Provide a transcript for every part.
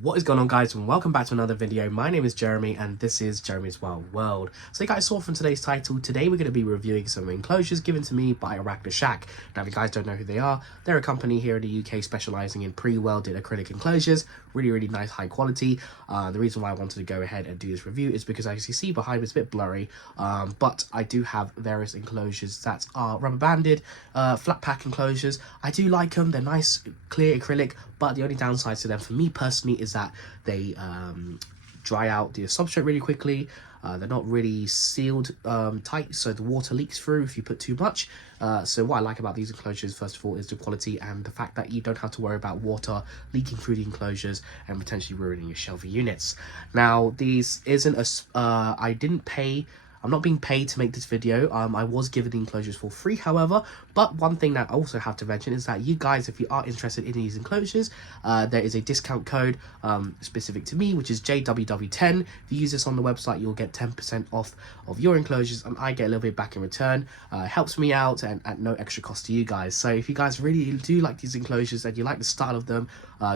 What is going on, guys, and welcome back to another video. My name is Jeremy and this is Jeremy's Wild World. So you guys saw from today's title, today we're going to be reviewing some enclosures given to me by ArachnoShack. Now if you guys don't know who they are, they're a company here in the UK specializing in pre-welded acrylic enclosures. Really nice, high quality. The reason why I wanted to go ahead and do this review is because, as you see behind me, it's a bit blurry, but I do have various enclosures that are rubber banded, flat pack enclosures. I do like them. They're nice, clear acrylic, but the only downside to them for me personally is that they dry out the substrate really quickly. They're not really sealed tight, so the water leaks through if you put too much. So what I like about these enclosures, first of all, is the quality and the fact that you don't have to worry about water leaking through the enclosures and potentially ruining your shelving units. Now, these isn't I'm not being paid to make this video. I was given the enclosures for free, however, but one thing that I also have to mention is that you guys, if you are interested in these enclosures, there is a discount code specific to me, which is JWW10. If you use this on the website, you'll get 10% off of your enclosures, and I get a little bit back in return. It helps me out and at no extra cost to you guys. So if you guys really do like these enclosures and you like the style of them,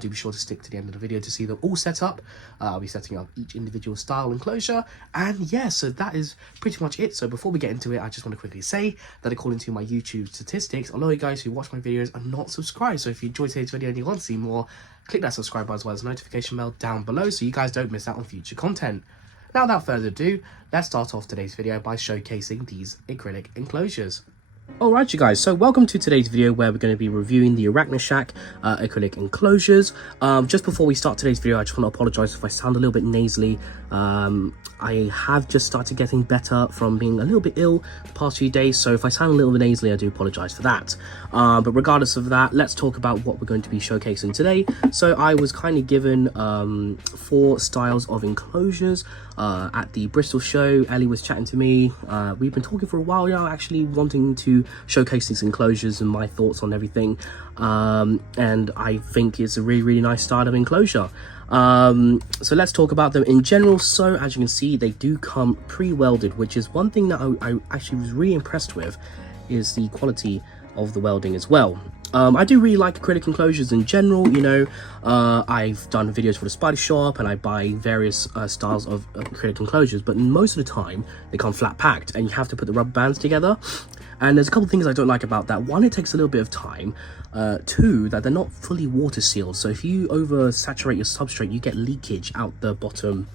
do be sure to stick to the end of the video to see them all set up. I'll be setting up each individual style enclosure, and yeah, so that is pretty much it. So before we get into it, I just want to quickly say that according to my YouTube statistics, a lot of you guys who watch my videos are not subscribed. So if you enjoyed today's video and you want to see more, click that subscribe button as well as the notification bell down below so you guys don't miss out on future content. Now, without further ado, let's start off today's video by showcasing these acrylic enclosures. Alright you guys, so welcome to today's video where we're going to be reviewing the ArachnoShack acrylic enclosures. Just before we start today's video, I just want to apologise if I sound a little bit nasally. I have just started getting better from being a little bit ill the past few days, so if I sound a little bit nasally, I do apologise for that. But regardless of that, let's talk about what we're going to be showcasing today. So I was kind of given 4 styles of enclosures at the Bristol show. Ellie was chatting to me. We've been talking for a while now, actually wanting to showcase these enclosures and my thoughts on everything, and I think it's a really nice style of enclosure. So let's talk about them in general. So as you can see, they do come pre-welded, which is one thing that I actually was really impressed with, is the quality of the welding as well. I do really like acrylic enclosures in general. You know, I've done videos for the Spider Shop and I buy various styles of acrylic enclosures, but most of the time they come flat packed and you have to put the rubber bands together. And there's a couple of things I don't like about that. One, it takes a little bit of time. 2, that they're not fully water sealed. So if you over saturate your substrate, you get leakage out the bottom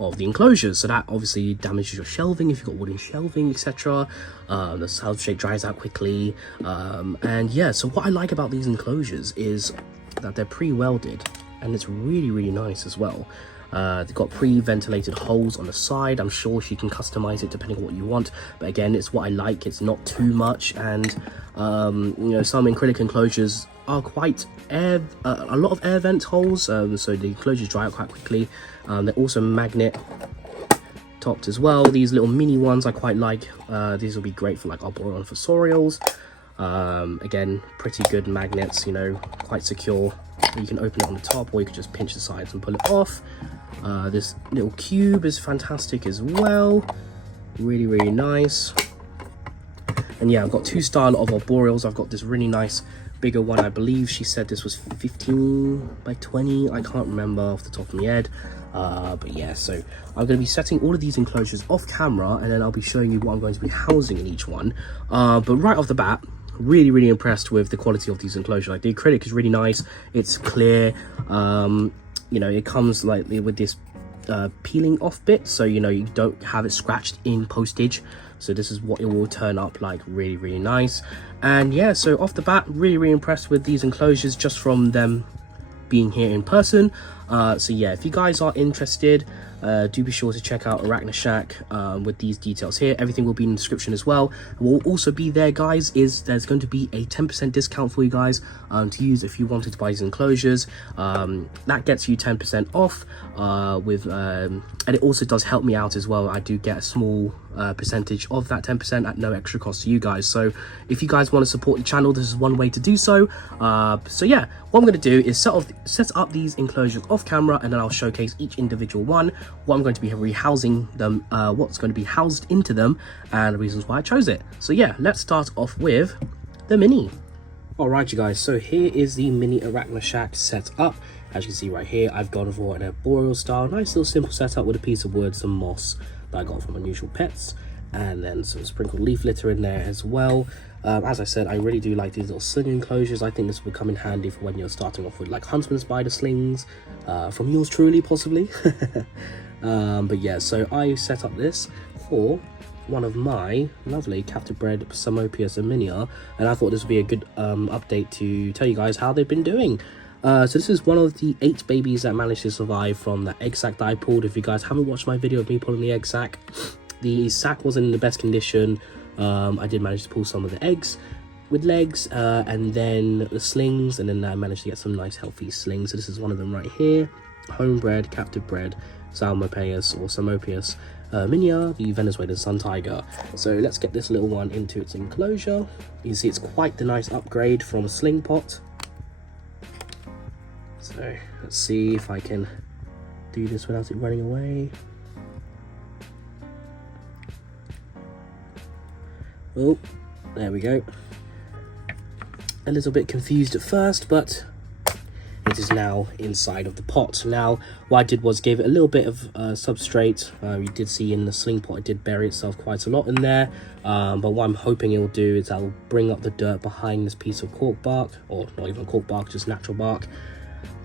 of the enclosures. So that obviously damages your shelving if you've got wooden shelving, etc. The substrate dries out quickly. And yeah, so what I like about these enclosures is that they're pre-welded, and it's really nice as well. They've got pre-ventilated holes on the side. I'm sure you can customize it depending on what you want, but again, it's what I like. It's not too much, and you know, some acrylic enclosures are quite a lot of air vent holes, so the enclosures dry out quite quickly. They're also magnet topped as well. These little mini ones I quite like. These will be great for like arboreal fossorials. Again, pretty good magnets, you know, quite secure. You can open it on the top, or you can just pinch the sides and pull it off. This little cube is fantastic as well. Really nice. And yeah, I've got 2 style of arboreals. I've got this really nice bigger one. I believe she said this was 15 by 20. I can't remember off the top of my head. But yeah, so I'm going to be setting all of these enclosures off camera, and then I'll be showing you what I'm going to be housing in each one. But right off the bat, really impressed with the quality of these enclosures. Like, the acrylic is really nice. It's clear. You know, it comes like with this peeling off bit, so you know you don't have it scratched in postage. So this is what it will turn up like. Really nice. And yeah, so off the bat, really impressed with these enclosures just from them being here in person. So yeah, if you guys are interested, do be sure to check out ArachnoShack with these details here. Everything will be in the description as well. What will also be there, guys, is there's going to be a 10% discount for you guys to use if you wanted to buy these enclosures. That gets you 10% off and it also does help me out as well. I do get a small percentage of that 10% at no extra cost to you guys. So if you guys want to support the channel, this is one way to do so. So yeah, what I'm going to do is set up these enclosures off camera, and then I'll showcase each individual one, what I'm going to be rehousing them, what's going to be housed into them, and the reasons why I chose it. So yeah, let's start off with the mini. Alright you guys, so here is the mini ArachnoShack set up. As you can see right here, I've gone for an arboreal style, nice little simple setup with a piece of wood, some moss that I got from Unusual Pets, and then some sprinkled leaf litter in there as well. As I said, I really do like these little sling enclosures. I think this will come in handy for when you're starting off with like huntsman spider slings, from yours truly possibly. But yeah, so I set up this for one of my lovely captive bred Psamopius Aminia, and I thought this would be a good update to tell you guys how they've been doing. So this is one of the 8 babies that managed to survive from the egg sac that I pulled. If you guys haven't watched my video of me pulling the egg sac, the sac wasn't in the best condition. I did manage to pull some of the eggs with legs, and then the slings, and then I managed to get some nice healthy slings. So this is one of them right here, homebred, captive bred Psamopius or Psamopius Minia, the Venezuelan sun tiger. So let's get this little one into its enclosure. You can see it's quite the nice upgrade from a sling pot. So let's see if I can do this without it running away. Oh, there we go. A little bit confused at first, but it is now inside of the pot. Now, what I did was gave it a little bit of substrate. You did see in the sling pot, it did bury itself quite a lot in there. But what I'm hoping it will do is that will bring up the dirt behind this piece of cork bark, or not even cork bark, just natural bark.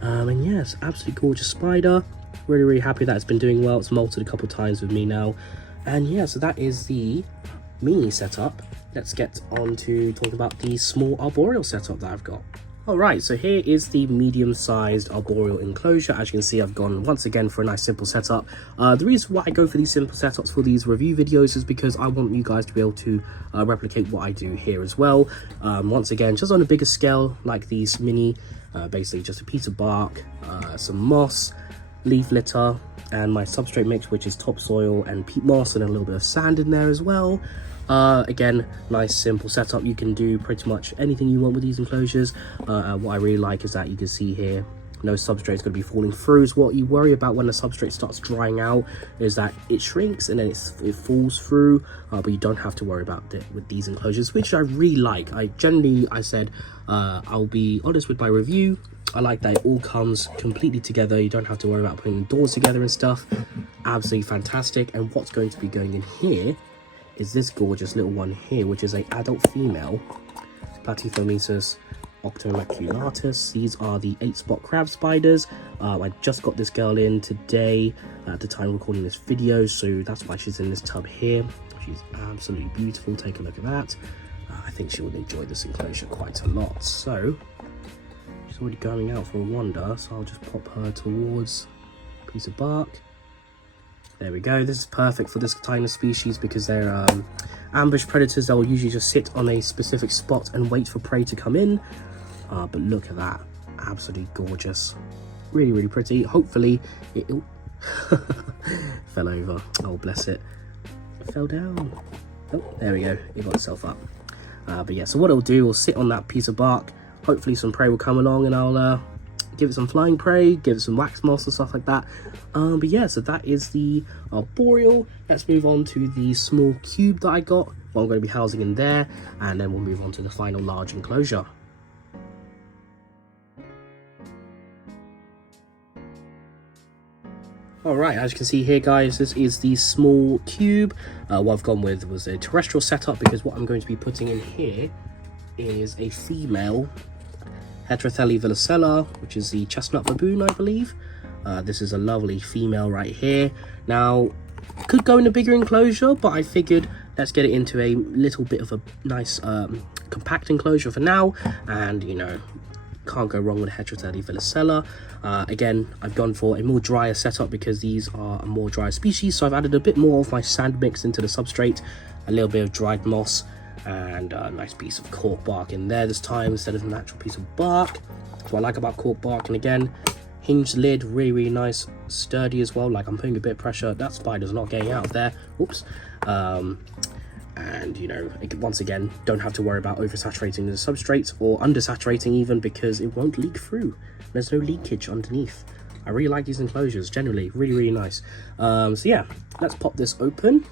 And yes, absolutely gorgeous spider. Really, really happy that it's been doing well. It's molted a couple times with me now. And yeah, so that is the mini setup. Let's get on to talking about the small arboreal setup that I've got. Alright, so here is the medium-sized arboreal enclosure. As you can see, I've gone once again for a nice simple setup. The reason why I go for these simple setups for these review videos is because I want you guys to be able to replicate what I do here as well. Once again, just on a bigger scale, like these mini, basically just a piece of bark, some moss, leaf litter, and my substrate mix, which is topsoil and peat moss, and a little bit of sand in there as well. Again, nice simple setup. You can do pretty much anything you want with these enclosures. What I really like is that you can see here, no substrate is going to be falling through. Is what you worry about when the substrate starts drying out, is that it shrinks and then it falls through, but you don't have to worry about it with these enclosures, which I really like. I said I'll be honest with my review. I like that it all comes completely together. You don't have to worry about putting the doors together and stuff. Absolutely fantastic. And what's going to be going in here is this gorgeous little one here, which is an adult female Platyphomesis octomaculatus. These are the 8-spot crab spiders. I just got this girl in today at the time of recording this video, so that's why she's in this tub here. She's absolutely beautiful. Take a look at that. I think she would enjoy this enclosure quite a lot. So she's already going out for a wander, so I'll just pop her towards a piece of bark. There we go. This is perfect for this kind of species because they're ambush predators that will usually just sit on a specific spot and wait for prey to come in. But look at that. Absolutely gorgeous. Really, really pretty. Hopefully it fell over. Oh, bless it. It fell down. Oh, there we go. It got itself up. But yeah, so what it'll do, will sit on that piece of bark. Hopefully some prey will come along and I'll give it some flying prey, give it some wax moss and stuff like that. But yeah, so that is the arboreal. Let's move on to the small cube that I got, what I'm going to be housing in there, and then we'll move on to the final large enclosure. Alright, as you can see here guys, this is the small cube. What I've gone with was a terrestrial setup, because what I'm going to be putting in here is a female Heterothelly villicella, which is the chestnut baboon, I believe. This is a lovely female right here. Now, could go in a bigger enclosure, but I figured let's get it into a little bit of a nice compact enclosure for now. And, you know, can't go wrong with a Heterothelly villicella. Again, I've gone for a more drier setup because these are a more dry species. So I've added a bit more of my sand mix into the substrate, a little bit of dried moss, and a nice piece of cork bark in there this time instead of an actual piece of bark. That's what I like about cork bark. And again, hinged lid, really, really nice, sturdy as well. Like, I'm putting a bit of pressure, that spider's not getting out of there. Oops. And, you know, once again, don't have to worry about oversaturating the substrate or undersaturating even, because it won't leak through. There's no leakage underneath. I really like these enclosures, generally, really, really nice. So yeah, let's pop this open.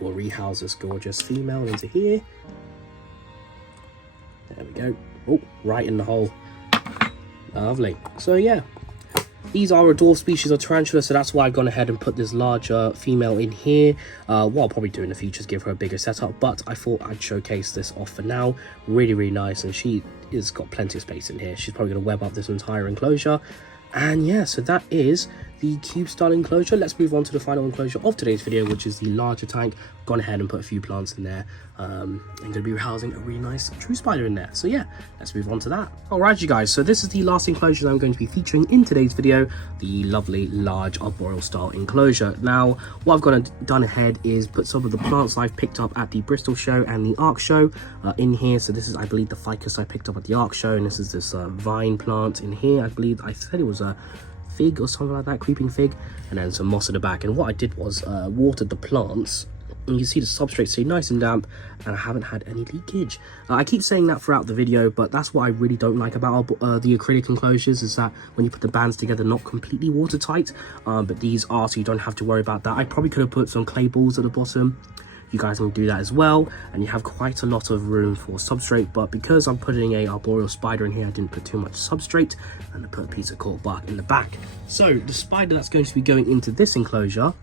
We'll rehouse this gorgeous female into here. There we go. Oh, right in the hole. Lovely. So yeah, these are a dwarf species of tarantula, so that's why I've gone ahead and put this larger female in here. What I'll probably do in the future is give her a bigger setup, but I thought I'd showcase this off for now. Really, really nice, and she has got plenty of space in here. She's probably going to web up this entire enclosure. And yeah, so that is the cube style enclosure. Let's move on to the final enclosure of today's video, which is the larger tank. Gone ahead and put a few plants in there. I'm going to be housing a really nice true spider in there. So yeah, let's move on to that. Alright you guys, so this is the last enclosure that I'm going to be featuring in today's video, the lovely large arboreal style enclosure. Now what I've done ahead is put some of the plants I've picked up at the Bristol show and the Arc show in here. So this is, I believe, the ficus I picked up at the Arc show, and this is this vine plant in here. I believe I said it was a fig or something like that, creeping fig, and then some moss at the back. And what I did was watered the plants, and you can see the substrate stay nice and damp, and I haven't had any leakage. I keep saying that throughout the video, but that's what I really don't like about the acrylic enclosures, is that when you put the bands together, not completely watertight, but these are, so you don't have to worry about that. I probably could have put some clay balls at the bottom. You guys can do that as well, and you have quite a lot of room for substrate, but because I'm putting a arboreal spider in here, I didn't put too much substrate, and I put a piece of cork bark in the back. So the spider that's going to be going into this enclosure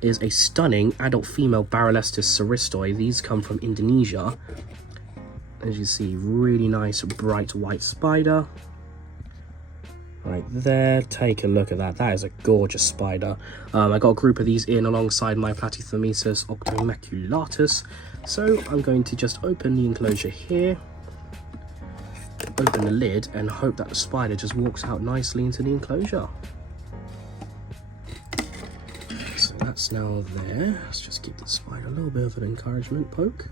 is a stunning adult female Barolestis saristoi. These come from Indonesia. As you see, really nice bright white spider right there. Take a look at that. That is a gorgeous spider. I got a group of these in alongside my Platythermesis octomaculatus. So I'm going to just open the enclosure here, open the lid, and hope that the spider just walks out nicely into the enclosure. So that's now there. Let's just give the spider a little bit of an encouragement poke.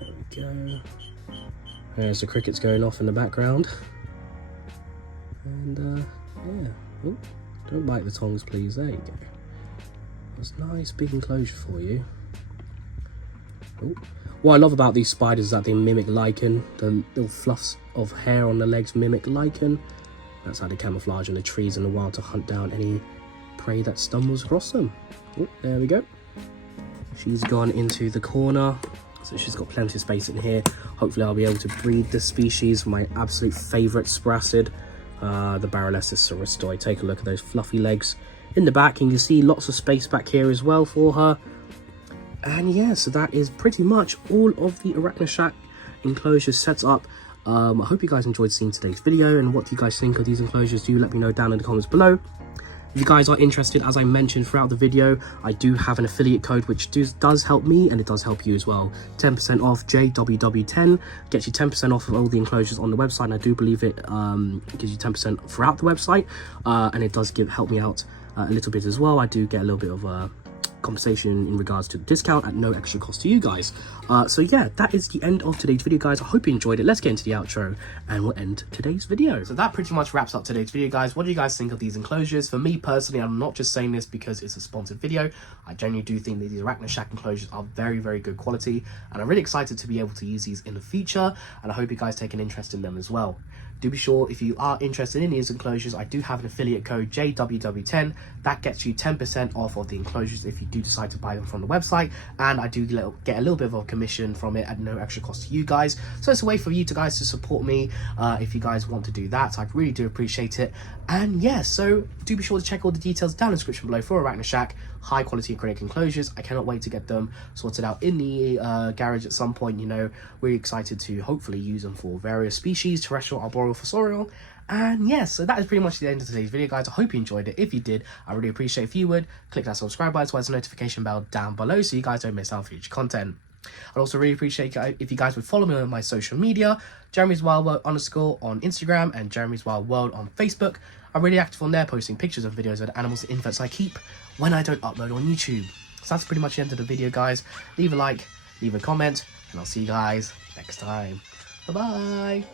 There we go. There's the crickets going off in the background. And yeah, oh, don't bite the tongs please, there you go. That's a nice big enclosure for you. Oh. What I love about these spiders is that they mimic lichen. The little fluffs of hair on the legs mimic lichen. That's how they camouflage in the trees in the wild to hunt down any prey that stumbles across them. Oh, there we go. She's gone into the corner, so she's got plenty of space in here. Hopefully I'll be able to breed this species, my absolute favourite sporacid. The Barolestis saristoi. Take a look at those fluffy legs in the back, and you can see lots of space back here as well for her. And yeah, so that is pretty much all of the ArachnoShack enclosures set up. I hope you guys enjoyed seeing today's video, and what do you guys think of these enclosures? Do let me know down in the comments below. If you guys are interested, as I mentioned throughout the video, I do have an affiliate code which does help me, and it does help you as well. 10% off JWW10 gets you 10% off of all the enclosures on the website, and I do believe it gives you 10% throughout the website, and it does help me out a little bit as well. I do get a little bit of compensation in regards to the discount at no extra cost to you guys. So yeah, that is the end of today's video, guys. I hope you enjoyed it. Let's get into the outro and we'll end today's video. So that pretty much wraps up today's video, guys. What do you guys think of these enclosures? For me personally, I'm not just saying this because it's a sponsored video. I genuinely do think that these ArachnoShack enclosures are very, very good quality, and I'm really excited to be able to use these in the future, and I hope you guys take an interest in them as well. Do be sure, if you are interested in these enclosures, I do have an affiliate code JWW10 that gets you 10% off of the enclosures if you do decide to buy them from the website, and I do get a little bit of a commission from it at no extra cost to you guys. So it's a way for you guys to support me if you guys want to do that. I really do appreciate it. And yeah, so do be sure to check all the details down in the description below for ArachnoShack high quality acrylic enclosures. I cannot wait to get them sorted out in the garage at some point. You know, we're excited to hopefully use them for various species, terrestrial, arboreal, fossorial. And yes, so that is pretty much the end of today's video, guys. I hope you enjoyed it. If you did, I really appreciate if you would click that subscribe button as well as the notification bell down below so you guys don't miss out on future content. I'd also really appreciate if you guys would follow me on my social media, Jeremy's Wild World _ on Instagram and Jeremy's Wild World on Facebook. I'm really active on there, posting pictures and videos of the animals and infants I keep when I don't upload on YouTube. So that's pretty much the end of the video, guys. Leave a like, leave a comment, and I'll see you guys next time. Bye-bye.